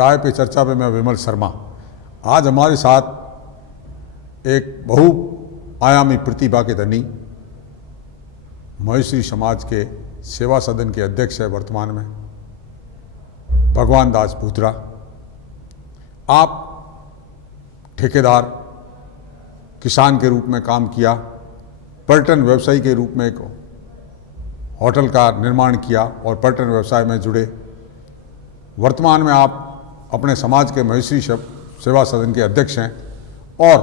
चाय पे चर्चा पे मैं विमल शर्मा। आज हमारे साथ एक बहुआयामी प्रतिभा के धनी महेश्वरी समाज के सेवा सदन के अध्यक्ष है वर्तमान में भगवान दास भूतरा। आप ठेकेदार, किसान के रूप में काम किया, पर्यटन व्यवसायी के रूप में एक होटल का निर्माण किया और पर्यटन व्यवसाय में जुड़े। वर्तमान में आप अपने समाज के महेश्वरी सेवा सदन के अध्यक्ष हैं और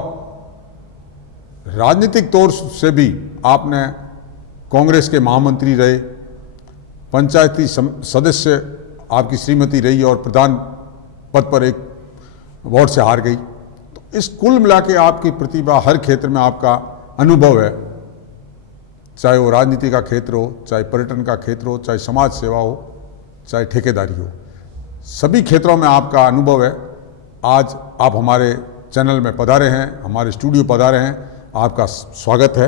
राजनीतिक तौर से भी आपने कांग्रेस के महामंत्री रहे, पंचायती सदस्य आपकी श्रीमती रही और प्रधान पद पर एक वार्ड से हार गई। तो इस कुल मिला के आपकी प्रतिभा, हर क्षेत्र में आपका अनुभव है, चाहे वो राजनीति का क्षेत्र हो, चाहे पर्यटन का क्षेत्र हो, चाहे समाज सेवा हो, चाहे ठेकेदारी हो, सभी क्षेत्रों में आपका अनुभव है। आज आप हमारे चैनल में पधारे हैं, हमारे स्टूडियो पधारे हैं, आपका स्वागत है।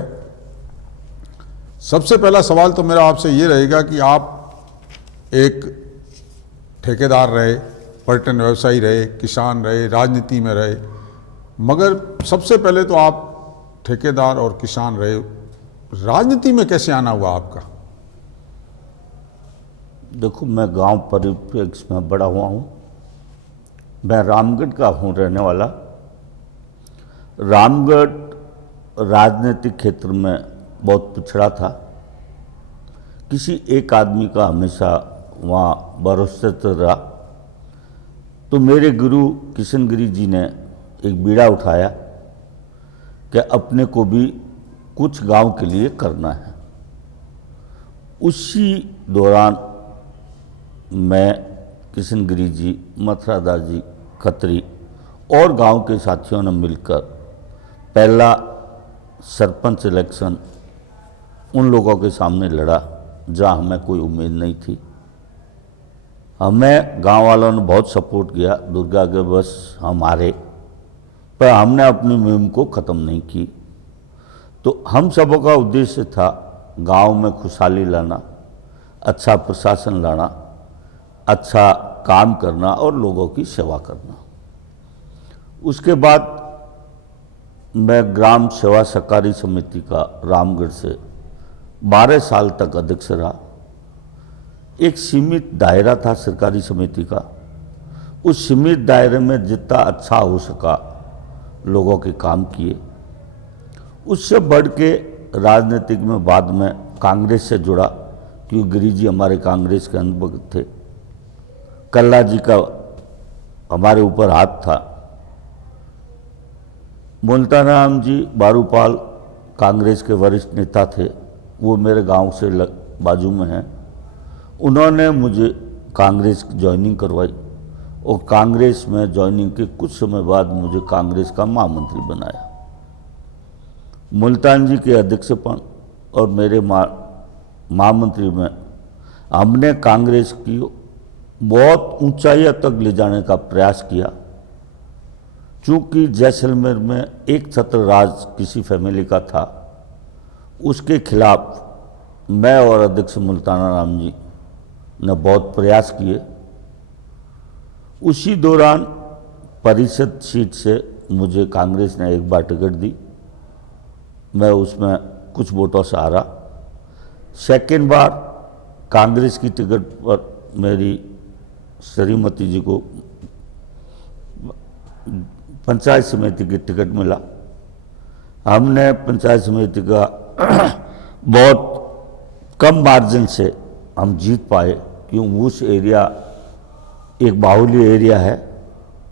सबसे पहला सवाल तो मेरा आपसे ये रहेगा कि आप एक ठेकेदार रहे, पर्यटन व्यवसायी रहे, किसान रहे, राजनीति में रहे, मगर सबसे पहले तो आप ठेकेदार और किसान रहे, राजनीति में कैसे आना हुआ आपका? देखो, मैं गांव परिप्रेक्ष्य में बड़ा हुआ हूँ। मैं रामगढ़ का हूँ रहने वाला। रामगढ़ राजनीतिक क्षेत्र में बहुत पिछड़ा था। किसी एक आदमी का हमेशा वहाँ भरोसे रहा। तो मेरे गुरु किशनगिरी जी ने एक बीड़ा उठाया कि अपने को भी कुछ गांव के लिए करना है। उसी दौरान मैं, किशनगिरी जी, मथुरादास जी खत्री और गांव के साथियों ने मिलकर पहला सरपंच इलेक्शन उन लोगों के सामने लड़ा जहां हमें कोई उम्मीद नहीं थी। हमें गांव वालों ने बहुत सपोर्ट किया, दुर्गा के बस हम हारे, पर हमने अपनी मुहिम को ख़त्म नहीं की। तो हम सबों का उद्देश्य था गांव में खुशहाली लाना, अच्छा प्रशासन लाना, अच्छा काम करना और लोगों की सेवा करना। उसके बाद मैं ग्राम सेवा सहकारी समिति का रामगढ़ से 12 साल तक अध्यक्ष रहा। एक सीमित दायरा था सरकारी समिति का। उस सीमित दायरे में जितना अच्छा हो सका लोगों के काम किए। उससे बढ़ के राजनीतिक में बाद में कांग्रेस से जुड़ा, क्योंकि गिरी जी हमारे कांग्रेस के अनुभव थे, कल्ला जी का हमारे ऊपर हाथ था, मुल्तान जी बारूपाल कांग्रेस के वरिष्ठ नेता थे, वो मेरे गांव से बाजू में हैं। उन्होंने मुझे कांग्रेस की ज्वाइनिंग करवाई और कांग्रेस में ज्वाइनिंग के कुछ समय बाद मुझे कांग्रेस का महामंत्री बनाया। मुल्तान जी के अध्यक्षपन और मेरे महामंत्री में हमने कांग्रेस की बहुत ऊंचाइयों तक ले जाने का प्रयास किया। चूँकि जैसलमेर में एक छत्र राज किसी फैमिली का था, उसके खिलाफ मैं और अध्यक्ष मुल्ताना राम जी ने बहुत प्रयास किए। उसी दौरान परिषद सीट से मुझे कांग्रेस ने एक बार टिकट दी, मैं उसमें कुछ वोटों से हारा। सेकेंड बार कांग्रेस की टिकट पर मेरी श्रीमती जी को पंचायत समिति की टिकट मिला। हमने पंचायत समिति का बहुत कम मार्जिन से हम जीत पाए, क्योंकि उस एरिया एक बाहुल्य एरिया है।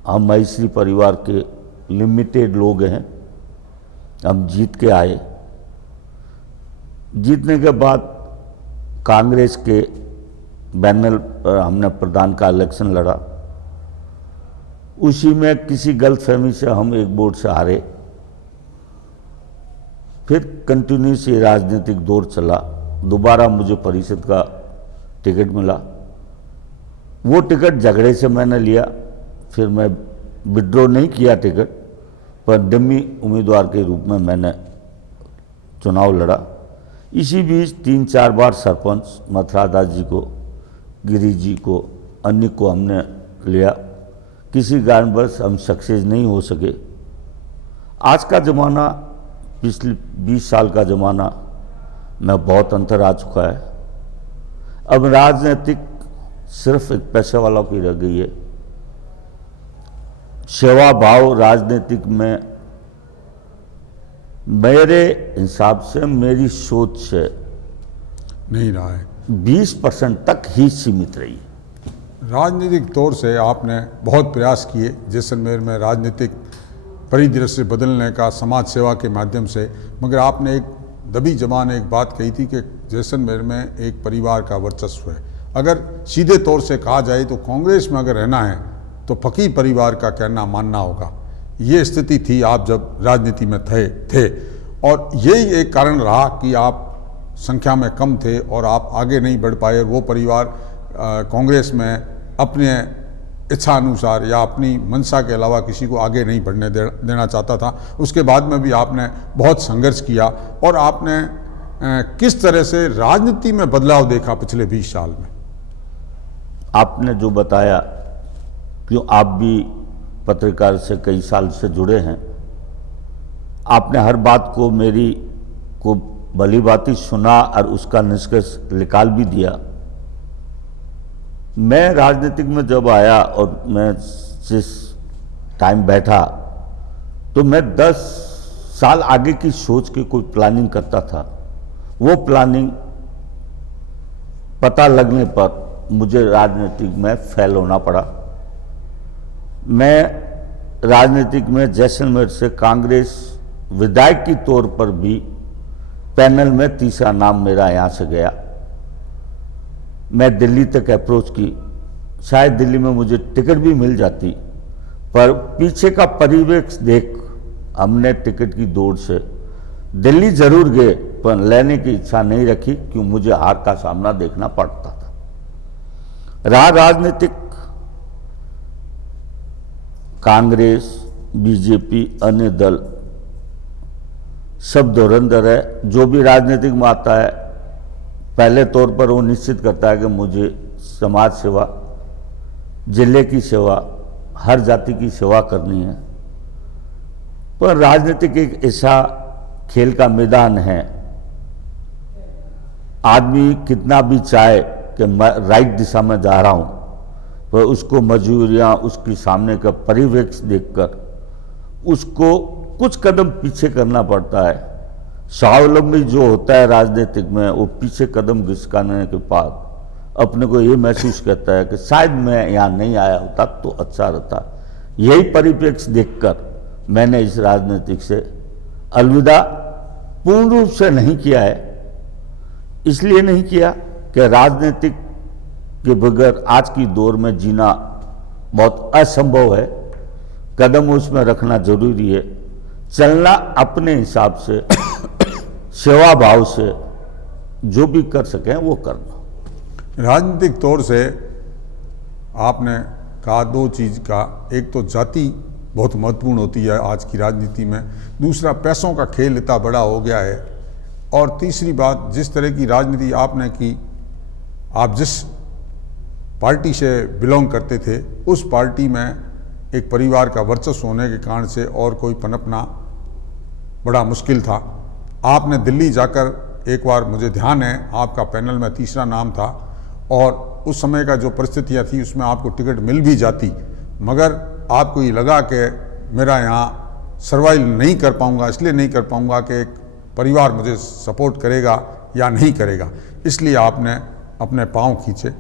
हम महेश्वरी परिवार के लिमिटेड लोग हैं, हम जीत के आए। जीतने के बाद कांग्रेस के बैनर पर हमने प्रधान का इलेक्शन लड़ा। उसी में किसी गलतफहमी से हम एक वोट से हारे। फिर कंटिन्यूस ये राजनीतिक दौर चला। दोबारा मुझे परिषद का टिकट मिला। वो टिकट झगड़े से मैंने लिया, फिर मैं विड्रॉ नहीं किया टिकट, पर डमी उम्मीदवार के रूप में मैंने चुनाव लड़ा। इसी बीच 3-4 बार सरपंच मथुरादास जी को, गिरी जी को, अन्य को हमने लिया। किसी कारणवश हम सक्सेस नहीं हो सके। आज का ज़माना पिछले 20 साल का ज़माना में बहुत अंतर आ चुका है। अब राजनीतिक सिर्फ एक पैसे वालों की रह गई है। सेवा भाव राजनीतिक में मेरे हिसाब से, मेरी सोच से नहीं रहा है। 20% तक ही सीमित रही है। राजनीतिक तौर से आपने बहुत प्रयास किए जैसलमेर में राजनीतिक परिदृश्य बदलने का समाज सेवा के माध्यम से, मगर आपने एक दबी जबान एक बात कही थी कि जैसलमेर में एक परिवार का वर्चस्व है। अगर सीधे तौर से कहा जाए तो कांग्रेस में अगर रहना है तो फकीर परिवार का कहना मानना होगा। ये स्थिति थी आप जब राजनीति में थे और यही एक कारण रहा कि आप संख्या में कम थे और आप आगे नहीं बढ़ पाए। वो परिवार कांग्रेस में अपने इच्छा अनुसार या अपनी मंशा के अलावा किसी को आगे नहीं बढ़ने देना चाहता था। उसके बाद में भी आपने बहुत संघर्ष किया और आपने किस तरह से राजनीति में बदलाव देखा पिछले 20 साल में? आपने जो बताया, क्यों आप भी पत्रकार से कई साल से जुड़े हैं, आपने हर बात को मेरी को भली भांति सुना और उसका निष्कर्ष निकाल भी दिया। मैं राजनीतिक में जब आया और मैं जिस टाइम बैठा तो मैं 10 साल आगे की सोच के कोई प्लानिंग करता था। वो प्लानिंग पता लगने पर मुझे राजनीतिक में फेल होना पड़ा। मैं राजनीतिक में जैसलमेर से कांग्रेस विधायक की तौर पर भी पैनल में तीसरा नाम मेरा यहाँ से गया। मैं दिल्ली तक अप्रोच की, शायद दिल्ली में मुझे टिकट भी मिल जाती, पर पीछे का परिवेश देख हमने टिकट की दौड़ से दिल्ली जरूर गए, पर लेने की इच्छा नहीं रखी क्यों मुझे हार का सामना देखना पड़ता था। राजनीतिक कांग्रेस, बीजेपी, अन्य दल सब धुरंधर है। जो भी राजनीतिक में आता है पहले तौर पर वो निश्चित करता है कि मुझे समाज सेवा, जिले की सेवा, हर जाति की सेवा करनी है। पर राजनीतिक एक ऐसा खेल का मैदान है, आदमी कितना भी चाहे कि मैं राइट दिशा में जा रहा हूं, पर उसको मजबूरियां, उसके सामने का परिवेश देखकर उसको कुछ कदम पीछे करना पड़ता है। स्वावलंबी जो होता है राजनीतिक में, वो पीछे कदम घिसकाने के बाद अपने को ये महसूस करता है कि शायद मैं यहाँ नहीं आया होता तो अच्छा रहता। यही परिप्रेक्ष्य देखकर मैंने इस राजनीतिक से अलविदा पूर्ण रूप से नहीं किया है। इसलिए नहीं किया कि राजनीतिक के बगैर आज की दौर में जीना बहुत असंभव है। कदम उसमें रखना जरूरी है, चलना अपने हिसाब से, सेवा भाव से, जो भी कर सकें वो करना। राजनीतिक तौर से आपने कहा 2 चीज़ का, एक तो जाति बहुत महत्वपूर्ण होती है आज की राजनीति में, दूसरा पैसों का खेल इतना बड़ा हो गया है, और तीसरी बात जिस तरह की राजनीति आपने की, आप जिस पार्टी से बिलोंग करते थे उस पार्टी में एक परिवार का वर्चस्व होने के कारण से और कोई पनपना बड़ा मुश्किल था। आपने दिल्ली जाकर एक बार, मुझे ध्यान है, आपका पैनल में तीसरा नाम था और उस समय का जो परिस्थितियाँ थी उसमें आपको टिकट मिल भी जाती, मगर आपको ये लगा कि मेरा यहाँ सर्वाइव नहीं कर पाऊँगा, इसलिए नहीं कर पाऊँगा कि एक परिवार मुझे सपोर्ट करेगा या नहीं करेगा, इसलिए आपने अपने पाँव खींचे।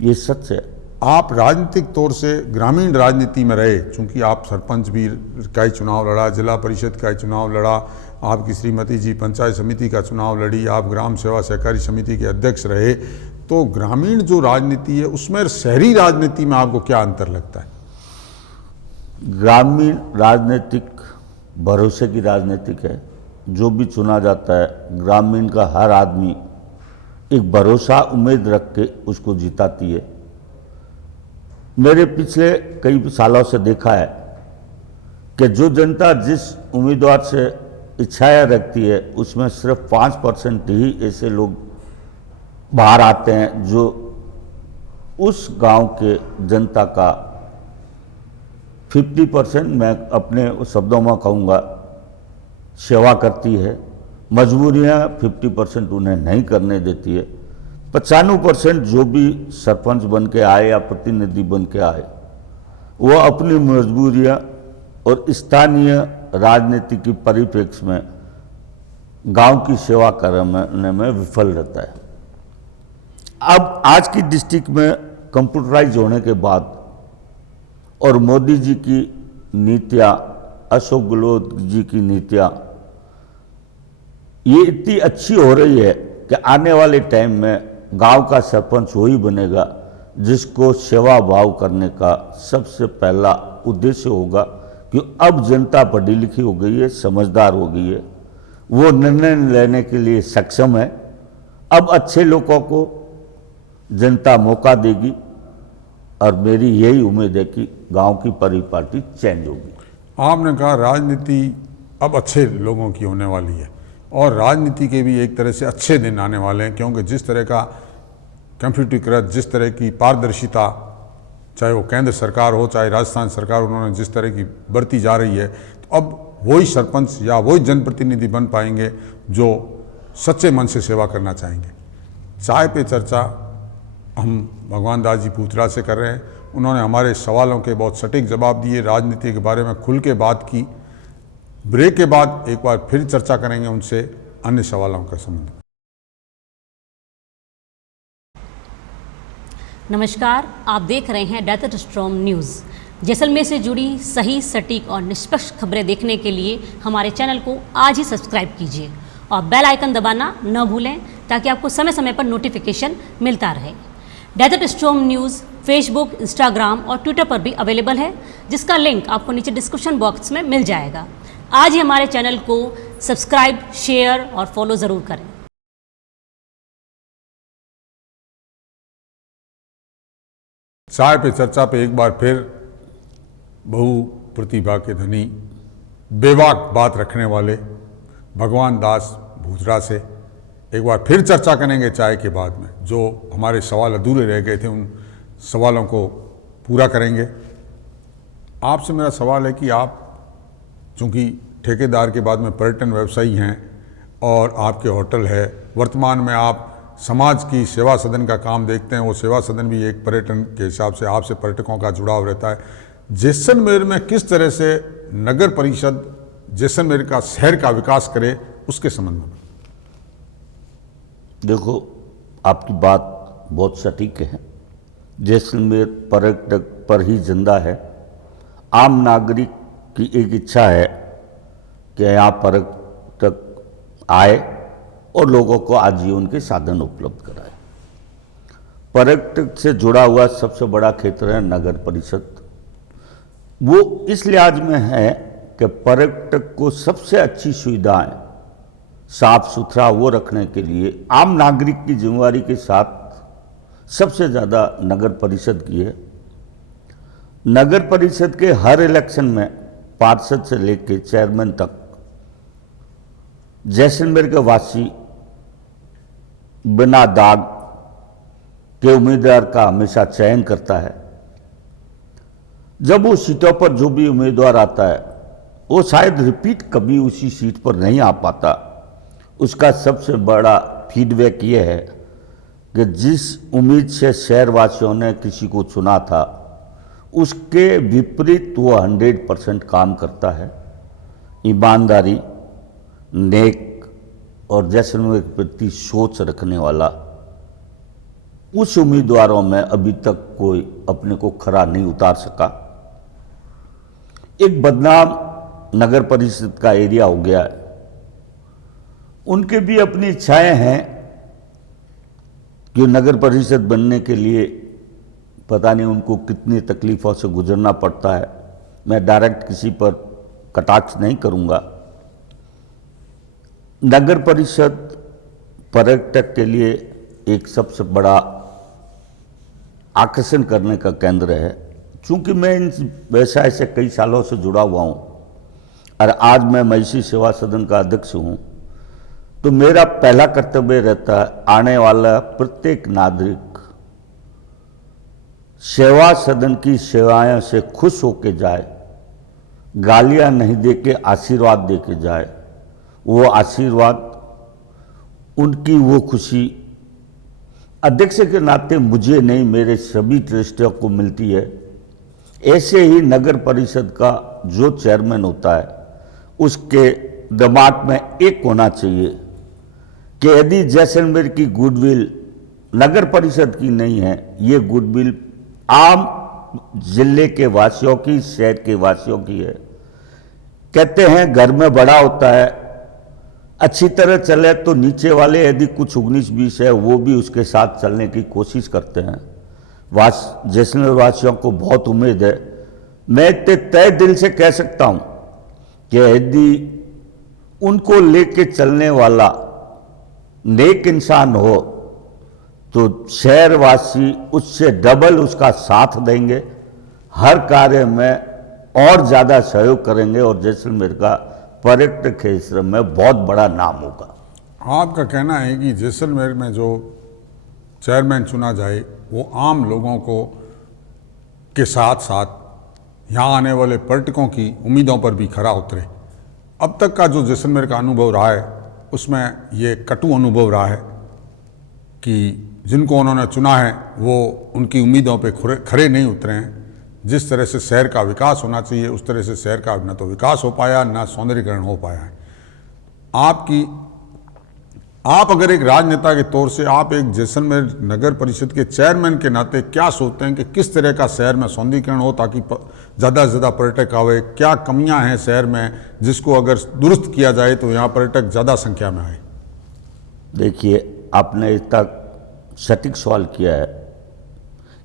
ये सच है। आप राजनीतिक तौर से ग्रामीण राजनीति में रहे, चूँकि आप सरपंच भी का ही चुनाव लड़ा, जिला परिषद का ही चुनाव लड़ा, आपकी श्रीमती जी पंचायत समिति का चुनाव लड़ी, आप ग्राम सेवा सहकारी समिति के अध्यक्ष रहे, तो ग्रामीण जो राजनीति है उसमें शहरी राजनीति में आपको क्या अंतर लगता है? ग्रामीण राजनीतिक भरोसे की राजनीतिक है। जो भी चुना जाता है, ग्रामीण का हर आदमी एक भरोसा, उम्मीद रख के उसको जिताती है। मेरे पिछले कई सालों से देखा है कि जो जनता जिस उम्मीदवार से इच्छाएं रखती है उसमें सिर्फ 5% ही ऐसे लोग बाहर आते हैं जो उस गांव के जनता का 50% मैं अपने शब्दों में कहूँगा सेवा करती है, मजबूरियाँ 50% उन्हें नहीं करने देती है। 95% जो भी सरपंच बन के आए या प्रतिनिधि बन के आए वो अपनी मजबूरियाँ और स्थानीय राजनीति की परिप्रेक्ष्य में गांव की सेवा करने में विफल रहता है। अब आज की डिस्ट्रिक्ट में कंप्यूटराइज होने के बाद और मोदी जी की नीतियाँ, अशोक गहलोत जी की नीतियाँ ये इतनी अच्छी हो रही है कि आने वाले टाइम में गांव का सरपंच वही बनेगा जिसको सेवा भाव करने का सबसे पहला उद्देश्य होगा कि अब जनता पढ़ी लिखी हो गई है, समझदार हो गई है, वो निर्णय लेने के लिए सक्षम है। अब अच्छे लोगों को जनता मौका देगी और मेरी यही उम्मीद है कि गांव की परिपाटी चेंज होगी। आपने कहा राजनीति अब अच्छे लोगों की होने वाली है और राजनीति के भी एक तरह से अच्छे दिन आने वाले हैं, क्योंकि जिस तरह का कंप्यूटरीकृत, जिस तरह की पारदर्शिता, चाहे वो केंद्र सरकार हो चाहे राजस्थान सरकार, उन्होंने जिस तरह की बढ़ती जा रही है, तो अब वही सरपंच या वही जनप्रतिनिधि बन पाएंगे जो सच्चे मन से सेवा करना चाहेंगे। चाय पे चर्चा हम भगवान दास जी पूथरा से कर रहे हैं। उन्होंने हमारे सवालों के बहुत सटीक जवाब दिए, राजनीति के बारे में खुल के बात की। ब्रेक के बाद एक बार फिर चर्चा करेंगे उनसे अन्य सवालों का संबंध। नमस्कार, आप देख रहे हैं डेजर्ट स्टॉर्म न्यूज़। जैसलमेर से जुड़ी सही, सटीक और निष्पक्ष खबरें देखने के लिए हमारे चैनल को आज ही सब्सक्राइब कीजिए और बेल आइकन दबाना न भूलें ताकि आपको समय समय पर नोटिफिकेशन मिलता रहे। Desert storm news Facebook, Instagram और ट्विटर पर भी अवेलेबल है, जिसका लिंक आपको नीचे डिस्क्रिप्शन बॉक्स में मिल जाएगा। आज ही हमारे चैनल को सब्सक्राइब, शेयर और फॉलो ज़रूर करें। चाय पे चर्चा पे एक बार फिर बहु प्रतिभा के धनी, बेबाक बात रखने वाले भगवान दास भूतरा से एक बार फिर चर्चा करेंगे चाय के बाद में। जो हमारे सवाल अधूरे रह गए थे उन सवालों को पूरा करेंगे। आपसे मेरा सवाल है कि आप चूँकि ठेकेदार के बाद में पर्यटन व्यवसायी हैं और आपके होटल है, वर्तमान में आप समाज की सेवा सदन का काम देखते हैं। वो सेवा सदन भी एक पर्यटन के हिसाब से आपसे पर्यटकों का जुड़ाव रहता है। जैसलमेर में किस तरह से नगर परिषद जैसलमेर का शहर का विकास करे, उसके संबंध में। देखो, आपकी बात बहुत सटीक है। जैसलमेर पर्यटक पर ही जिंदा है। आम नागरिक की एक इच्छा है कि यहाँ पर्यटक आए और लोगों को आजीवन के साधन उपलब्ध कराए। पर्यटक से जुड़ा हुआ सबसे बड़ा क्षेत्र है नगर परिषद। वो इस लिहाज में है कि पर्यटक को सबसे अच्छी सुविधाएं, साफ सुथरा वो रखने के लिए आम नागरिक की जिम्मेवारी के साथ सबसे ज़्यादा नगर परिषद की है। नगर परिषद के हर इलेक्शन में पार्षद से लेकर चेयरमैन तक जैसलमेर के वासी बिना दाग के उम्मीदवार का हमेशा चयन करता है। जब वो सीटों पर जो भी उम्मीदवार आता है वो शायद रिपीट कभी उसी सीट पर नहीं आ पाता। उसका सबसे बड़ा फीडबैक ये है कि जिस उम्मीद से शहरवासियों ने किसी को चुना था उसके विपरीत वो 100% काम करता है। ईमानदारी, नेक और जैसलमेर के प्रति सोच रखने वाला, उस उम्मीदवारों में अभी तक कोई अपने को खरा नहीं उतार सका। एक बदनाम नगर परिषद का एरिया हो गया है। उनके भी अपनी इच्छाएं हैं कि नगर परिषद बनने के लिए पता नहीं उनको कितनी तकलीफों से गुजरना पड़ता है। मैं डायरेक्ट किसी पर कटाक्ष नहीं करूंगा। नगर परिषद पर्यटक के लिए एक सबसे बड़ा आकर्षण करने का केंद्र है। चूंकि मैं इन व्यवसाय से कई सालों से जुड़ा हुआ हूं और आज मैं महिषी सेवा सदन का अध्यक्ष हूं, तो मेरा पहला कर्तव्य रहता है आने वाला प्रत्येक नागरिक सेवा सदन की सेवाएं से खुश होकर जाए गालियां नहीं दे के आशीर्वाद दे के जाए। वो आशीर्वाद, उनकी वो खुशी अध्यक्ष के नाते मुझे नहीं, मेरे सभी ट्रस्टियों को मिलती है। ऐसे ही नगर परिषद का जो चेयरमैन होता है उसके दिमाग में एक होना चाहिए कि यदि जैसलमेर की गुडविल नगर परिषद की नहीं है, ये गुडविल आम जिले के वासियों की, शहर के वासियों की है। कहते हैं घर में बड़ा होता है, अच्छी तरह चले तो नीचे वाले यदि कुछ 19-20 है वो भी उसके साथ चलने की कोशिश करते हैं। जैसलमेर वासियों को बहुत उम्मीद है। मैं इतने तय दिल से कह सकता हूं कि यदि उनको लेके चलने वाला नेक इंसान हो तो शहरवासी उससे डबल उसका साथ देंगे, हर कार्य में और ज़्यादा सहयोग करेंगे और जैसलमेर का पर्यटक क्षेत्र में बहुत बड़ा नाम होगा। आपका कहना है कि जैसलमेर में जो चेयरमैन चुना जाए वो आम लोगों को के साथ साथ यहाँ आने वाले पर्यटकों की उम्मीदों पर भी खरा उतरे। अब तक का जो जैसलमेर का अनुभव रहा है उसमें ये कटु अनुभव रहा है कि जिनको उन्होंने चुना है वो उनकी उम्मीदों पे खरे नहीं उतरे हैं। जिस तरह से शहर का विकास होना चाहिए उस तरह से शहर का न तो विकास हो पाया, न सौंदर्यीकरण हो पाया है। आप अगर एक राजनेता के तौर से आप एक जैसलमेर नगर परिषद के चेयरमैन के नाते क्या सोचते हैं कि किस तरह का शहर में सौंदर्यीकरण हो ताकि ज़्यादा से ज़्यादा पर्यटक आवे? क्या कमियां हैं शहर में जिसको अगर दुरुस्त किया जाए तो यहाँ पर्यटक ज़्यादा संख्या में आए? देखिए, आपने इस तक सटीक सवाल किया है।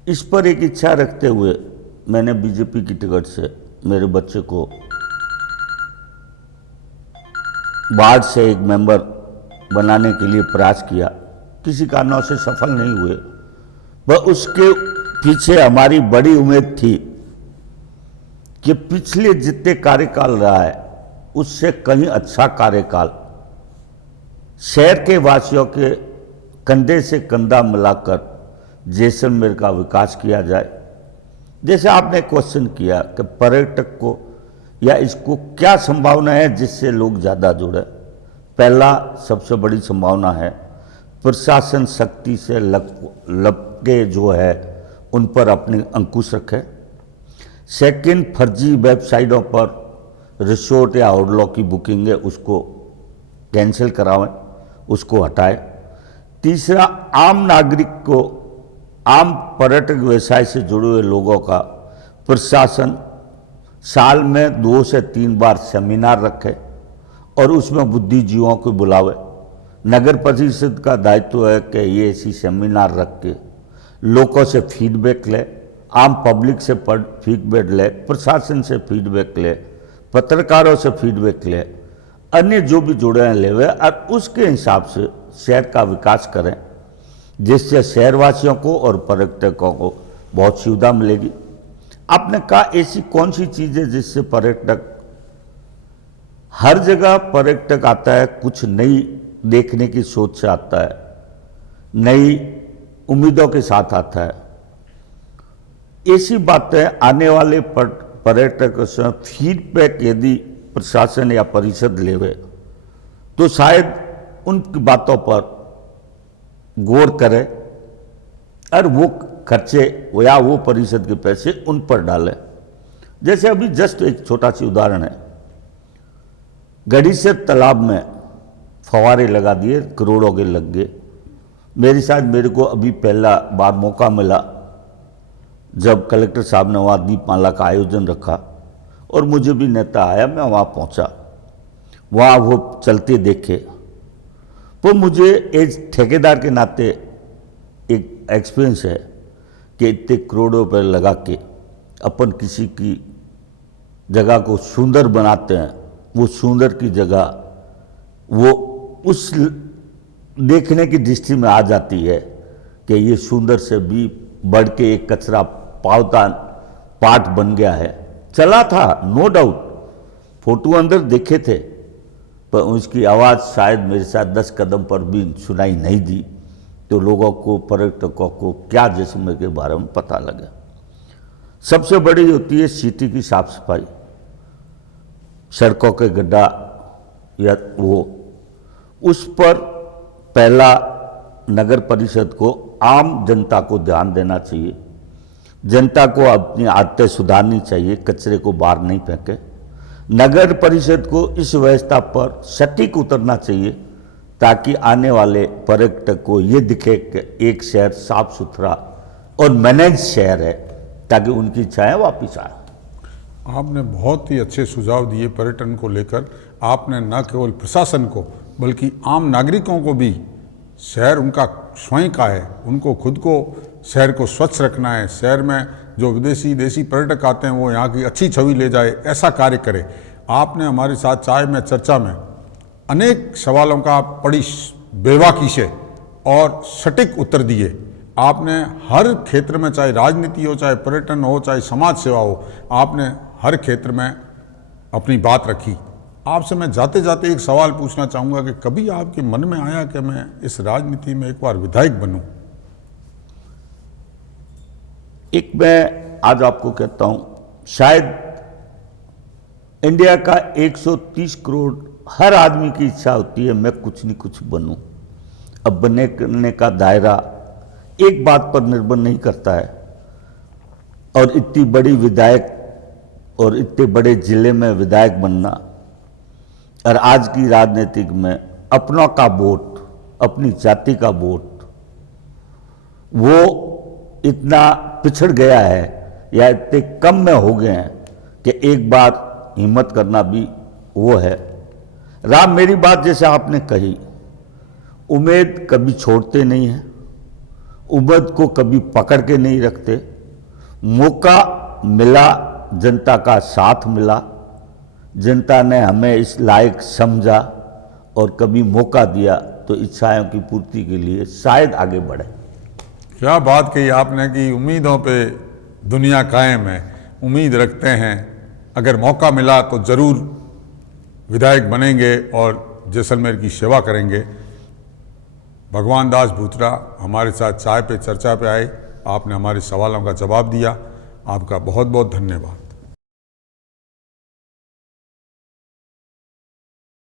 इस पर एक इच्छा रखते हुए मैंने बीजेपी की टिकट से मेरे बच्चे को वार्ड से एक मेंबर बनाने के लिए प्रयास किया, किसी कारणों से सफल नहीं हुए। वह उसके पीछे हमारी बड़ी उम्मीद थी कि पिछले जितने कार्यकाल रहा है उससे कहीं अच्छा कार्यकाल शहर के वासियों के कंधे से कंधा मिलाकर जैसलमेर का विकास किया जाए। जैसे आपने क्वेश्चन किया कि पर्यटक को या इसको क्या संभावना है जिससे लोग ज़्यादा जुड़े। पहला सबसे बड़ी संभावना है प्रशासन सख्ती से लपके जो है उन पर अपनी अंकुश रखे। सेकंड, फर्जी वेबसाइटों पर रिसोर्ट या होटलों की बुकिंग है उसको कैंसिल करावें, उसको हटाएं। तीसरा, आम नागरिक को, आम पर्यटक व्यवसाय से जुड़े हुए लोगों का प्रशासन साल में 2 से 3 बार सेमिनार रखे और उसमें बुद्धिजीवियों को बुलावे। नगर परिषद का दायित्व है कि ये ऐसी सेमिनार रख के लोगों से फीडबैक ले, आम पब्लिक से फीडबैक ले, प्रशासन से फीडबैक ले, पत्रकारों से फीडबैक ले, अन्य जो भी जुड़े हैं लेवे और उसके हिसाब से शहर का विकास करें, जिससे शहरवासियों को और पर्यटकों को बहुत सुविधा मिलेगी। आपने कहा ऐसी कौन सी चीज़ है जिससे पर्यटक, हर जगह पर्यटक आता है कुछ नई देखने की सोच से आता है, नई उम्मीदों के साथ आता है। ऐसी बातें आने वाले पर्यटकों से फीडबैक यदि प्रशासन या परिषद लेवे तो शायद उनकी बातों पर गौर करे और वो खर्चे या वो परिषद के पैसे उन पर डाले। जैसे अभी जस्ट एक छोटा सी उदाहरण है, गढ़ीसर तालाब में फवारे लगा दिए, करोड़ों के लग गए। मेरे को अभी पहला बार मौका मिला जब कलेक्टर साहब ने वहाँ दीपमाला का आयोजन रखा और मुझे भी नेता आया, मैं वहाँ पहुँचा, वहाँ वो चलते देखे तो मुझे एक ठेकेदार के नाते एक एक्सपीरियंस है कि इतने करोड़ों रुपये लगा के अपन किसी की जगह को सुंदर बनाते हैं, वो सुंदर की जगह वो उस देखने की दृष्टि में आ जाती है कि ये सुंदर से भी बढ़ के एक कचरा पावदान पार्ट बन गया है। चला था नो डाउट, फोटो अंदर देखे थे, पर उसकी आवाज़ शायद मेरे साथ 10 कदम पर भी सुनाई नहीं दी, तो लोगों को, पर्यटकों को क्या जैसलमेर के बारे में पता लगे। सबसे बड़ी होती है सिटी की साफ सफाई। सड़कों के गड्ढा या वो, उस पर पहला नगर परिषद को आम जनता को ध्यान देना चाहिए। जनता को अपनी आदतें सुधारनी चाहिए, कचरे को बाहर नहीं फेंके। नगर परिषद को इस व्यवस्था पर सटीक उतरना चाहिए ताकि आने वाले पर्यटक को ये दिखे कि एक शहर साफ सुथरा और मैनेज शहर है, ताकि उनकी इच्छाएं वापिस आए। आपने बहुत ही अच्छे सुझाव दिए पर्यटन को लेकर। आपने न केवल प्रशासन को बल्कि आम नागरिकों को भी, शहर उनका स्वयं का है, उनको खुद को शहर को स्वच्छ रखना है, शहर में जो विदेशी देशी पर्यटक आते हैं वो यहाँ की अच्छी छवि ले जाए, ऐसा कार्य करे। आपने हमारे साथ चाय में चर्चा में अनेक सवालों का बड़ी बेबाकी से और सटीक उत्तर दिए। आपने हर क्षेत्र में, चाहे राजनीति हो, चाहे पर्यटन हो, चाहे समाज सेवा हो, आपने हर क्षेत्र में अपनी बात रखी। आपसे मैं जाते जाते एक सवाल पूछना चाहूँगा कि कभी आपके मन में आया कि मैं इस राजनीति में एक बार विधायक बनूं? एक मैं आज आपको कहता हूं, शायद इंडिया का 130 करोड़ हर आदमी की इच्छा होती है मैं कुछ नहीं कुछ बनूं। अब बनने का दायरा एक बात पर निर्भर नहीं करता है, और इतनी बड़ी विधायक और इतने बड़े जिले में विधायक बनना, और आज की राजनीतिक में अपनों का वोट, अपनी जाति का वोट, वो इतना पिछड़ गया है या इतने कम में हो गए हैं कि एक बार हिम्मत करना भी वो है। राम, मेरी बात जैसे आपने कही, उम्मीद कभी छोड़ते नहीं हैं, उम्मीद को कभी पकड़ के नहीं रखते। मौका मिला, जनता का साथ मिला, जनता ने हमें इस लायक समझा और कभी मौका दिया तो इच्छाओं की पूर्ति के लिए शायद आगे बढ़े। क्या बात कही आपने कि उम्मीदों पे दुनिया कायम है, उम्मीद रखते हैं, अगर मौका मिला तो ज़रूर विधायक बनेंगे और जैसलमेर की सेवा करेंगे। भगवान दास भूतरा हमारे साथ चाय पे चर्चा पे आए, आपने हमारे सवालों का जवाब दिया। आपका बहुत बहुत धन्यवाद।